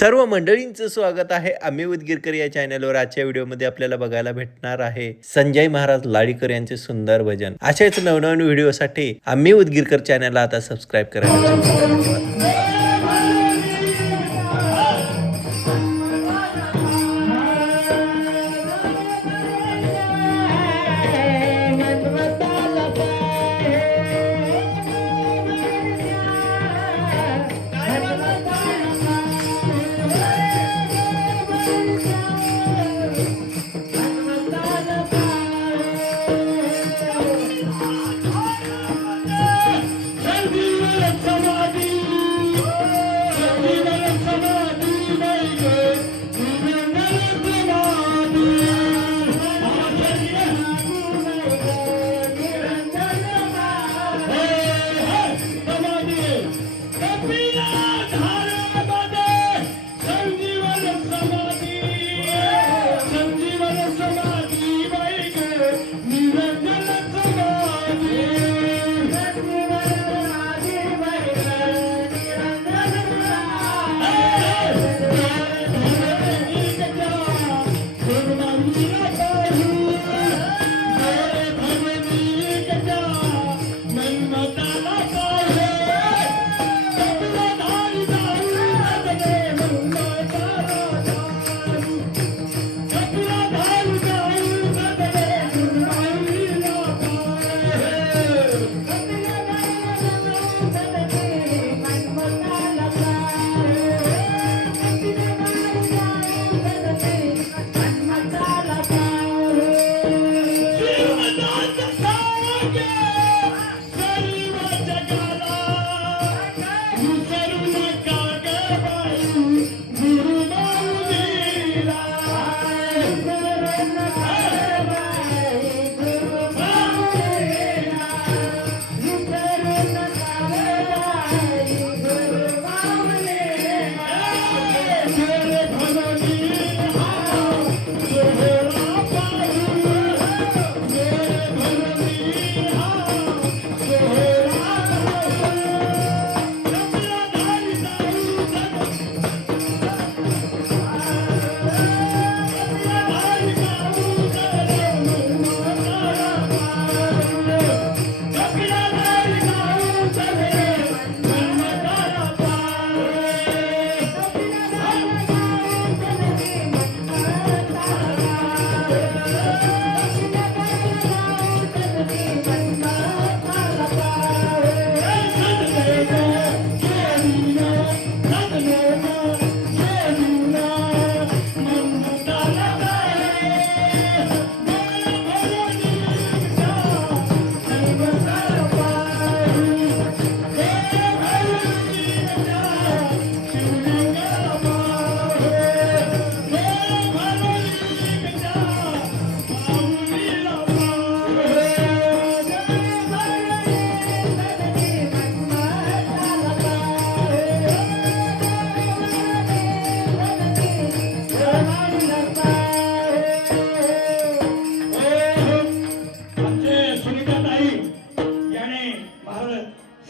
सर्व मंडळींचं स्वागत आहे आम्ही उदगीरकर या चॅनलवर। आजच्या व्हिडिओमध्ये आपल्याला बघायला भेटणार आहे संजय महाराज लाडीकर यांचे सुंदर भजन। अशाच नवनवीन व्हिडिओसाठी आम्ही उदगीरकर चॅनलला आता सबस्क्राइब करा।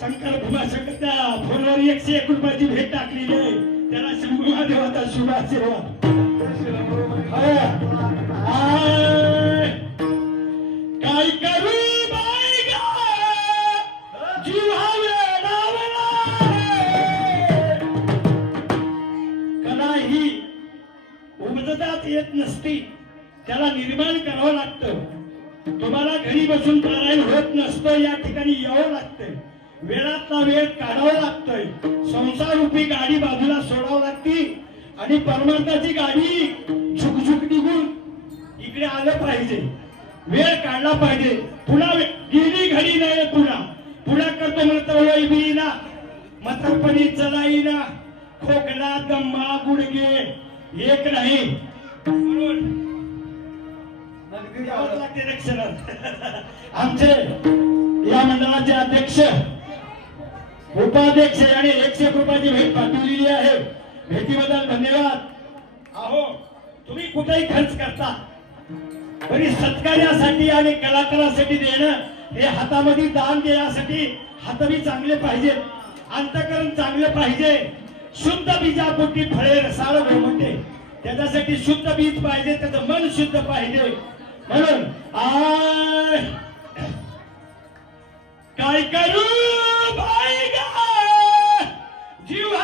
शंकर भूमाशंकरच्या फोनवर 101 रुपयाची भेट टाकलेली आहे। त्याला शंभू महादेवाचा शुभ आशीर्वाद। काय करू बाई गा जीवा वेडावला कला ही उमजतात येत नसती, त्याला निर्माण करावं लागतं। तुम्हाला घरी बसून पारायण होत नसतं, या ठिकाणी यावं लागतंय। वेळातला वेळ काढावा लागतोय। संसार रूपी गाडी बाजूला सोडावं लागती आणि परमार्थाची गाडी झुकझुक निघून इकडे आलं पाहिजे, वेळ काढला पाहिजे। पुन्हा गेली घडी नाही, पुन्हा करतो म्हणतो वैबीना म्हातारपणी चलाईना खोकला दम्मा गुडघे एक नाही म्हणून आमचे या मंडळाचे अध्यक्ष उपाध्यक्ष आणि 101 रुपयाची भेट पाठवलेली आहे। भेटीबद्दल धन्यवाद। अहो तुम्ही कुठेही खर्च करता, तरी सत्कार्यासाठी आणि कलाकारासाठी देणं, हे हातामध्ये दान देण्यासाठी हात बी चांगले पाहिजे, अंतकरण चांगले पाहिजे। शुद्ध बीजापोटी फळे रसाळ घोमटे. त्याच्यासाठी शुद्ध बीज पाहिजे, त्याचं मन शुद्ध पाहिजे. म्हणून काय करू बाई गा जीव